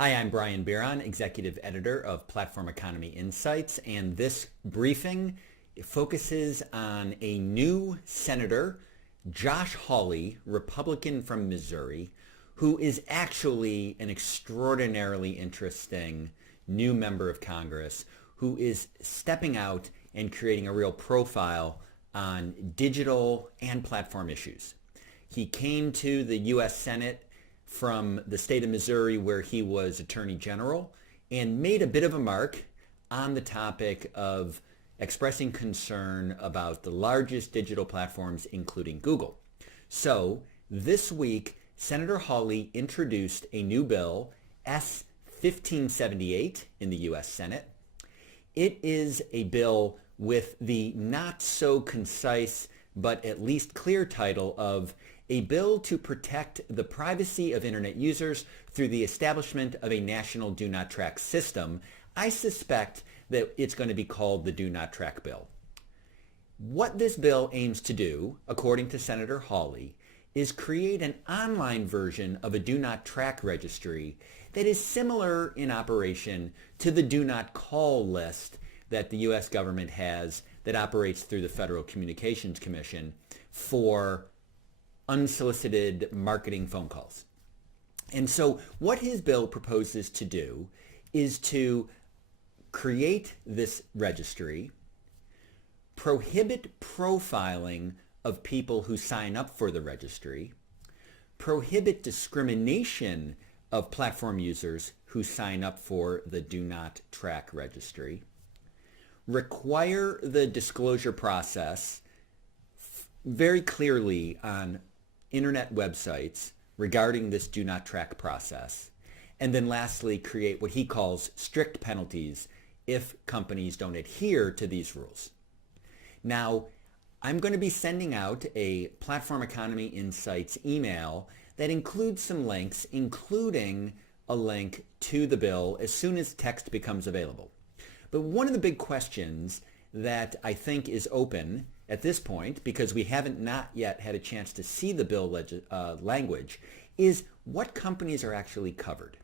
Hi, I'm Brian Bieron, Executive Editor of Platform Economy Insights, and this briefing focuses on a new Senator, Josh Hawley, Republican from Missouri, who is actually an extraordinarily interesting new member of Congress who is stepping out and creating a real profile on digital and platform issues. He came to the U.S. Senate from the state of Missouri, where he was Attorney General, and made a bit of a mark on the topic of expressing concern about the largest digital platforms, including Google. So this week, Senator Hawley introduced a new bill, S. 1578, in the U.S. Senate. It is a bill with the not so concise but at least clear title of a bill to protect the privacy of internet users through the establishment of a national do not track system. I suspect that it's going to be called the Do Not Track Bill. What this bill aims to do, according to Senator Hawley, is create an online version of a do not track registry that is similar in operation to the do not call list that the U.S. government has that operates through the Federal Communications Commission for unsolicited marketing phone calls. And so what his bill proposes to do is to create this registry, prohibit profiling of people who sign up for the registry, prohibit discrimination of platform users who sign up for the Do Not Track registry, require the disclosure process very clearly on internet websites regarding this do not track process, and then lastly create what he calls strict penalties if companies don't adhere to these rules. Now, I'm going to be sending out a Platform Economy Insights email that includes some links, including a link to the bill as soon as text becomes available. But one of the big questions that I think is open at this point, because we haven't not yet had a chance to see the bill language, is what companies are actually covered.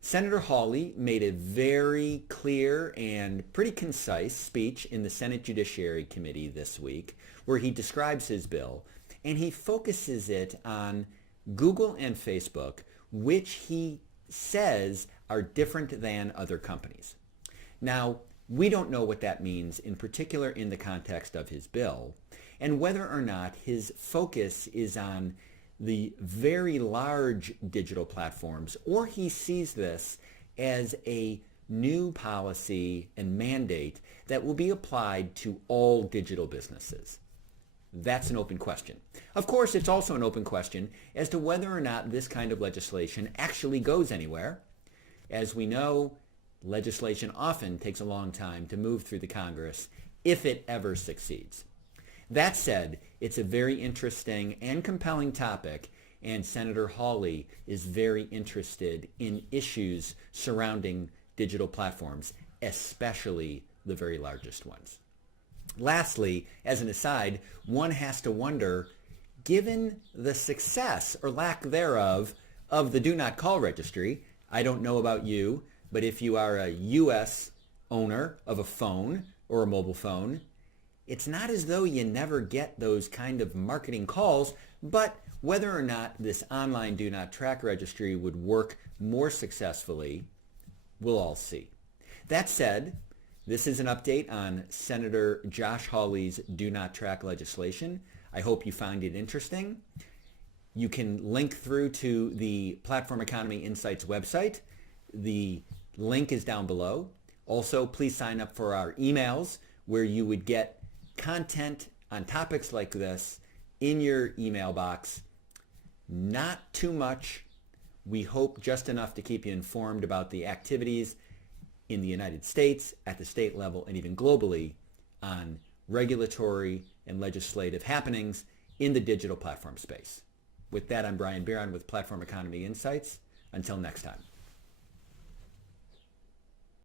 Senator Hawley made a very clear and pretty concise speech in the Senate Judiciary Committee this week where he describes his bill, and he focuses it on Google and Facebook, which he says are different than other companies. Now, we don't know what that means, in particular in the context of his bill, and whether or not his focus is on the very large digital platforms, or he sees this as a new policy and mandate that will be applied to all digital businesses. That's an open question. Of course, it's also an open question as to whether or not this kind of legislation actually goes anywhere. As we know, legislation often takes a long time to move through the Congress, if it ever succeeds. That said, it's a very interesting and compelling topic, and Senator Hawley is very interested in issues surrounding digital platforms, especially the very largest ones. Lastly, as an aside, one has to wonder, given the success or lack thereof of the Do Not Call registry, I don't know about you, but if you are a U.S. owner of a phone or a mobile phone, it's not as though you never get those kind of marketing calls, but whether or not this online do not track registry would work more successfully, we'll all see. That said, this is an update on Senator Josh Hawley's do not track legislation. I hope you find it interesting. You can link through to the Platform Economy Insights website. The link is down below. Also, please sign up for our emails where you would get content on topics like this in your email box. Not too much. We hope just enough to keep you informed about the activities in the United States, at the state level, and even globally on regulatory and legislative happenings in the digital platform space. With that, I'm Brian Bieron with Platform Economy Insights. Until next time.